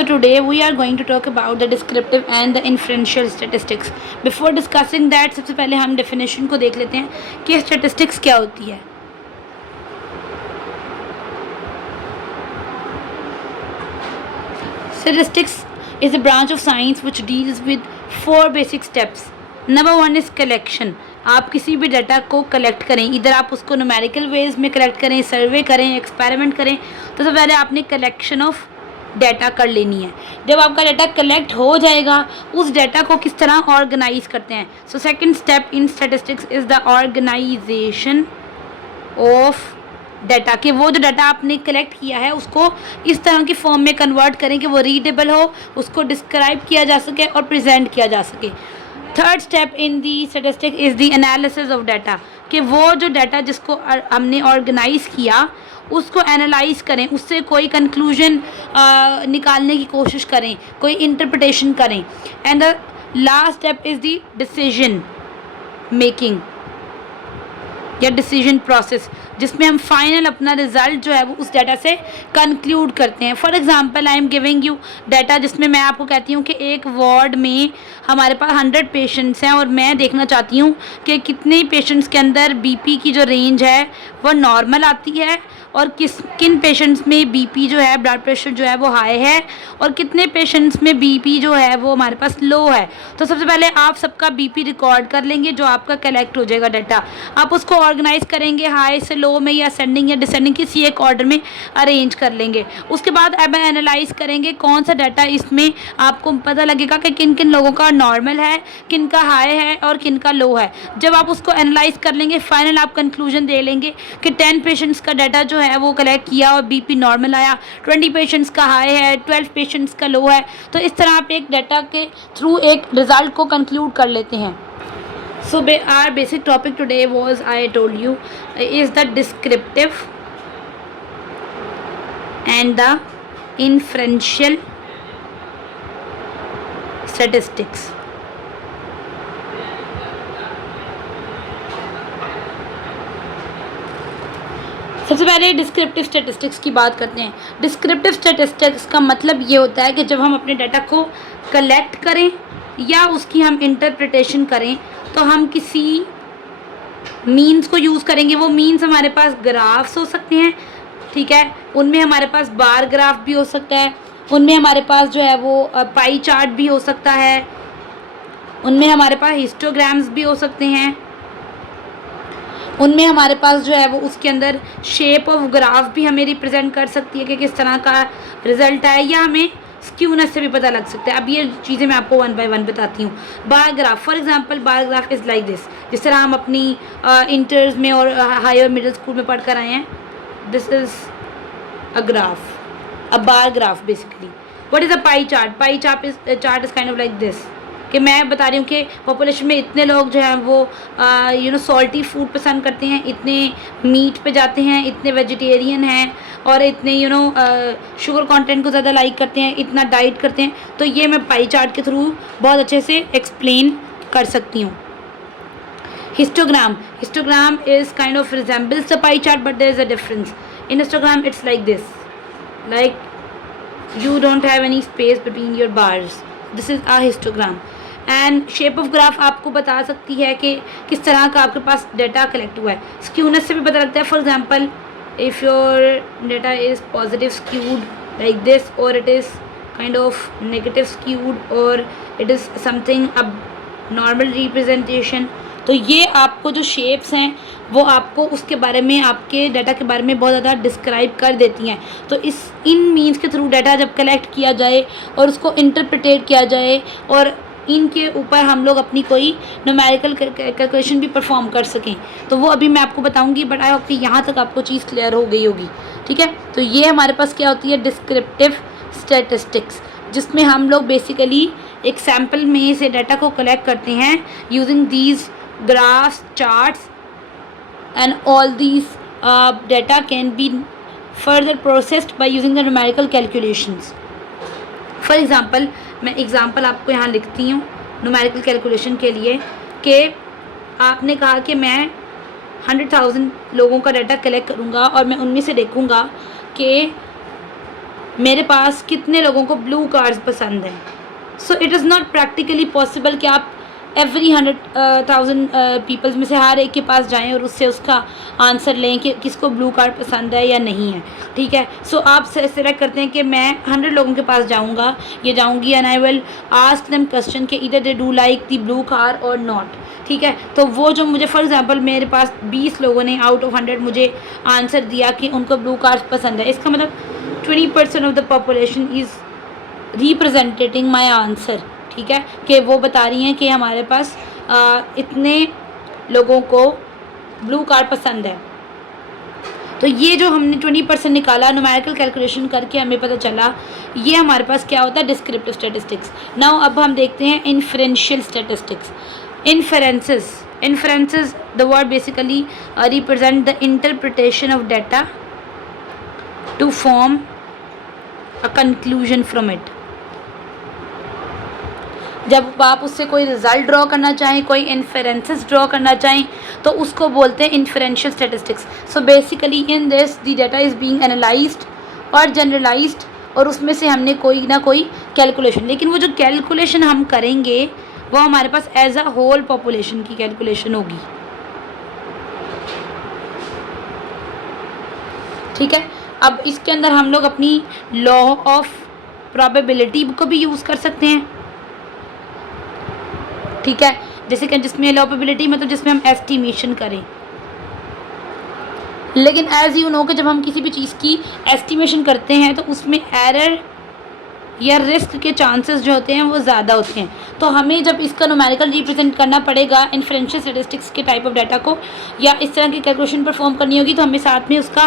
So today we are going to talk about the descriptive and the inferential statistics. Before discussing that, सबसे पहले हम definition को देख लेते हैं कि statistics क्या होती है. Statistics is a branch of science which deals with 4 basic steps. Number 1 is collection. आप किसी भी डाटा को कलेक्ट करें, इधर आप उसको न्यूमेरिकल वेज में कलेक्ट करें, सर्वे करें, एक्सपेरिमेंट करें, तो सबसे पहले आपने कलेक्शन ऑफ डाटा कर लेनी है. जब आपका डाटा कलेक्ट हो जाएगा, उस डाटा को किस तरह ऑर्गेनाइज करते हैं. So second step in statistics is the organisation of data. कि वो जो डाटा आपने कलेक्ट किया है उसको इस तरह की फॉर्म में कन्वर्ट करें कि वो रीडेबल हो, उसको डिस्क्राइब किया जा सके और प्रेजेंट किया जा सके. Third step in the statistic is the analysis of data. कि वो जो डाटा जिसको हमने ऑर्गेनाइज किया उसको एनालाइज करें, उससे कोई कंक्लूजन निकालने की कोशिश करें, कोई इंटरप्रिटेशन करें. And the last step is the decision making या डिसीजन प्रोसेस, जिसमें हम फाइनल अपना रिजल्ट जो है वो उस डाटा से कंक्लूड करते हैं. For example I am giving you data जिसमें मैं आपको कहती हूँ कि एक वार्ड में हमारे पास 100 पेशेंट्स हैं और मैं देखना चाहती हूँ कि कितने पेशेंट्स के अंदर बीपी की जो रेंज है वो नॉर्मल आती है और किन पेशेंट्स में बीपी जो है, ब्लड प्रेशर जो है वो हाई है और कितने पेशेंट्स में बीपी जो है वो हमारे पास लो है. तो सबसे पहले आप सबका बीपी रिकॉर्ड कर लेंगे, जो आपका कलेक्ट हो जाएगा डाटा. आप उसको ऑर्गेनाइज करेंगे हाई से लो में या असेंडिंग या डिसेंडिंग किसी एक ऑर्डर में अरेंज कर लेंगे. उसके बाद अब एनालाइज करेंगे कौन सा डाटा इसमें आपको पता लगेगा कि किन किन लोगों का नॉर्मल है, किन का हाई है और किन का लो है. जब आप उसको एनालाइज कर लेंगे, फाइनल आप कंक्लूजन दे लेंगे कि 10 पेशेंट्स का डाटा जो है वो कलेक्ट किया और बीपी नॉर्मल आया, 20 पेशेंट्स का हाई है, 12 पेशेंट्स का लो है. तो इस तरह आप एक डाटा के थ्रू एक रिजल्ट को कंक्लूड कर लेते हैं. So our basic topic today was, I told you, is the descriptive and the inferential statistics. सबसे पहले डिस्क्रिप्टिव स्टैटिस्टिक्स की बात करते हैं. डिस्क्रिप्टिव स्टैटिस्टिक्स का मतलब ये होता है कि जब हम अपने डाटा को कलेक्ट करें या उसकी हम इंटरप्रिटेशन करें तो हम किसी मीन्स को यूज़ करेंगे. वो मीन्स हमारे पास ग्राफ्स हो सकते हैं, ठीक है, उनमें हमारे पास बार ग्राफ भी हो सकता है, उनमें हमारे पास जो है वो पाई चार्ट भी हो सकता है, उनमें हमारे पास हिस्टोग्राम्स भी हो सकते हैं, उनमें हमारे पास जो है वो उसके अंदर शेप ऑफ ग्राफ भी हमें रिप्रेजेंट कर सकती है कि किस तरह का रिजल्ट है, या हमें स्क्यूनेस से भी पता लग सकता है. अब ये चीज़ें मैं आपको 1 बाय 1 बताती हूँ. Bar graph, for example bar graph is like this. जिस तरह हम अपनी इंटर्स में और हाई और मिडिल स्कूल में पढ़ कर आए हैं. This is a graph, a bar graph basically. What is a pie chart? Pie chart is kind of like this. कि मैं बता रही हूँ कि पॉपुलेशन में इतने लोग जो हैं वो सॉल्टी फूड पसंद करते हैं, इतने मीट पे जाते हैं, इतने वेजिटेरियन हैं और इतने शुगर कंटेंट को ज़्यादा लाइक करते हैं, इतना डाइट करते हैं. तो ये मैं पाई चार्ट के थ्रू बहुत अच्छे से एक्सप्लेन कर सकती हूँ. Histogram is kind of resembles the pie chart but there is a difference. In histogram it's like this, like you don't have any space between your bars. This is a histogram. And shape of graph आपको बता सकती है कि किस तरह का आपके पास data collect हुआ है. स्क्यूनेस से भी पता लगता है. For example if your data is positive skewed like this और it is kind of negative skewed और it is something of normal representation. तो ये आपको जो शेप्स हैं वो आपको उसके बारे में, आपके डाटा के बारे में बहुत ज़्यादा डिस्क्राइब कर देती हैं. तो इन मीन्स के थ्रू डाटा जब कलेक्ट किया जाए और उसको इंटरप्रिटेट किया जाए और इनके ऊपर हम लोग अपनी कोई न्यूमेरिकल कैलकुलेशन भी परफॉर्म कर सकें, तो वो अभी मैं आपको बताऊंगी. बट आई होप कि यहाँ तक आपको चीज़ क्लियर हो गई होगी, ठीक है. तो ये हमारे पास क्या होती है, डिस्क्रिप्टिव स्टैटिस्टिक्स, जिसमें हम लोग बेसिकली एक सैम्पल में से डाटा को कलेक्ट करते हैं using these graphs, charts, and all these data can be further processed by using the numerical calculations. For example, मैं एग्जांपल आपको यहाँ लिखती हूँ न्यूमेरिकल कैलकुलेशन के लिए कि आपने कहा कि मैं 100,000 लोगों का डाटा कलेक्ट करूँगा और मैं उनमें से देखूँगा कि मेरे पास कितने लोगों को ब्लू कार्ड्स पसंद हैं। So it is not practically possible कि आप एवरी 100,000 पीपल्स में से हर एक के पास जाएं और उससे उसका आंसर लें कि किसको ब्लू कार्ड पसंद है या नहीं है, ठीक है। सो आप सेलेक्ट करते हैं कि मैं 100 लोगों के पास जाऊंगा या जाऊंगी and I will ask them question कि इधर they do like the blue card और नॉट, ठीक है। तो वो जो मुझे फॉर एग्जांपल मेरे पास 20 लोगों ने आउट ऑफ 100 मुझे आंसर दिया कि उनको ब्लू कार्ड पसंद है, इसका मतलब 20% of the population is representing my answer, ठीक है, कि वो बता रही हैं कि हमारे पास इतने लोगों को ब्लू कार्ड पसंद है। तो ये जो हमने 20% निकाला न्यूमेरिकल कैलकुलेशन करके हमें पता चला, ये हमारे पास क्या होता है डिस्क्रिप्टिव स्टैटिस्टिक्स। नाउ अब हम देखते हैं inferential statistics. Inference as the word basically represent the interpretation of data to form a conclusion from it. जब आप उससे कोई रिज़ल्ट ड्रॉ करना चाहें, कोई इन्फरेंसेस ड्रॉ करना चाहें, तो उसको बोलते हैं inferential statistics. So basically in this the data is being analysed और जनरलाइज्ड, और उसमें से हमने कोई ना कोई कैलकुलेशन, लेकिन वो जो कैलकुलेशन हम करेंगे वो हमारे पास एज अ होल पॉपुलेशन की कैलकुलेशन होगी, ठीक है। अब इसके अंदर हम लोग अपनी लॉ ऑफ प्रोबेबिलिटी को भी यूज़ कर सकते हैं, ठीक है, जैसे कि जिसमें लॉ प्रोबेबिलिटी मतलब जिसमें हम एस्टिमेशन करें। लेकिन एज यू नो कि जब हम किसी भी चीज़ की एस्टिमेशन करते हैं तो उसमें एरर या रिस्क के चांसेस जो होते हैं वो ज़्यादा होते हैं। तो हमें जब इसका न्यूमेरिकल रिप्रेजेंट करना पड़ेगा इन्फरेंशियल स्टैटिस्टिक्स के टाइप ऑफ डाटा को, या इस तरह की कैलकुलेशन परफॉर्म करनी होगी, तो हमें साथ में उसका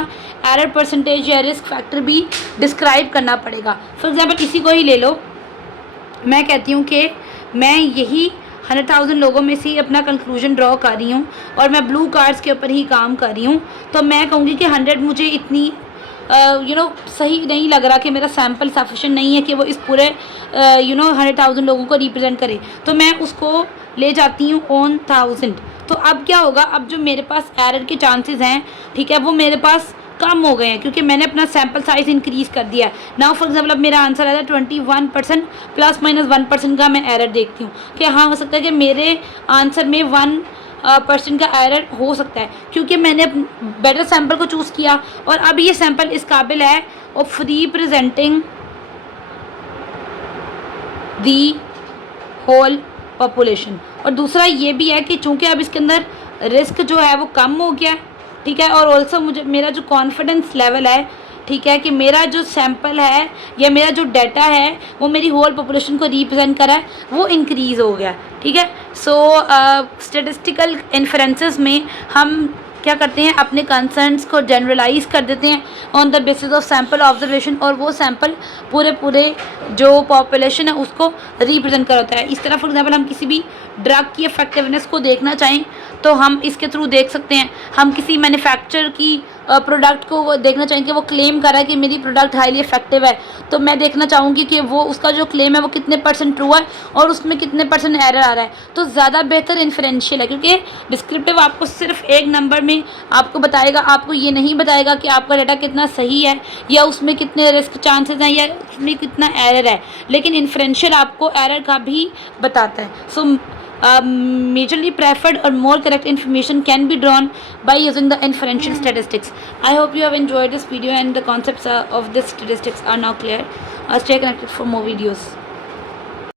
एरर परसेंटेज या रिस्क फैक्टर भी डिस्क्राइब करना पड़ेगा। फॉर एग्जाम्पल इसी को ही ले लो, मैं कहती हूँ कि मैं यही 100,000 लोगों में से अपना कंक्लूजन ड्रॉ कर रही हूँ और मैं ब्लू कार्ड्स के ऊपर ही काम कर रही हूँ, तो मैं कहूँगी कि 100 मुझे इतनी सही नहीं लग रहा कि मेरा सैम्पल सफिशेंट नहीं है कि वो इस पूरे 100,000 लोगों को रिप्रेजेंट करे, तो मैं उसको ले जाती हूँ ऑन 1000। तो अब क्या होगा, अब जो मेरे पास एरर के चांसेस हैं, ठीक है, वो मेरे पास कम हो गए हैं क्योंकि मैंने अपना सैम्पल साइज़ इंक्रीज़ कर दिया है। नाउ फॉर एग्जाम्पल अब मेरा आंसर आया था 21% ±1% का मैं एरर देखती हूँ कि हाँ हो सकता है कि मेरे आंसर में 1% का एरर हो सकता है क्योंकि मैंने बेटर सैम्पल को चूज़ किया और अब ये सैम्पल इस काबिल है of representing the whole population. और दूसरा ये भी है कि चूँकि अब इसके अंदर रिस्क जो है वो कम हो गया, ठीक है, और ऑल्सो मुझे मेरा जो कॉन्फिडेंस लेवल है, ठीक है, कि मेरा जो सैम्पल है या मेरा जो डाटा है वो मेरी होल पॉपुलेशन को रिप्रेजेंट करा है, वो इंक्रीज़ हो गया, ठीक है। सो स्टैटिस्टिकल इन्फरेंसेस में हम क्या करते हैं, अपने कंसर्न्स को जनरलाइज कर देते हैं on the basis of sample observation, और वो सैम्पल पूरे जो पॉपुलेशन है उसको रिप्रेजेंट करता है। इस तरह फॉर एग्जांपल हम किसी भी ड्रग की इफेक्टिवनेस को देखना चाहें तो हम इसके थ्रू देख सकते हैं। हम किसी मैन्युफैक्चर की प्रोडक्ट को देखना चाहें कि वो क्लेम कर रहा है कि मेरी प्रोडक्ट हाईली इफेक्टिव है, तो मैं देखना चाहूँगी कि वो उसका जो क्लेम है वो कितने % ट्रू है और उसमें कितने % एरर आ रहा है। तो ज़्यादा बेहतर इन्फरेंशियल है क्योंकि डिस्क्रिप्टिव आपको सिर्फ एक नंबर में आपको बताएगा, आपको ये नहीं बताएगा कि आपका डाटा कितना सही है या उसमें कितने रिस्क चांसेस हैं या उसमें कितना एरर है, लेकिन इन्फरेंशियल आपको एरर का भी बताता है। सो majorly preferred or more correct information can be drawn by using the inferential statistics. I hope you have enjoyed this video and the concepts of this statistics are now clear. Stay connected for more videos.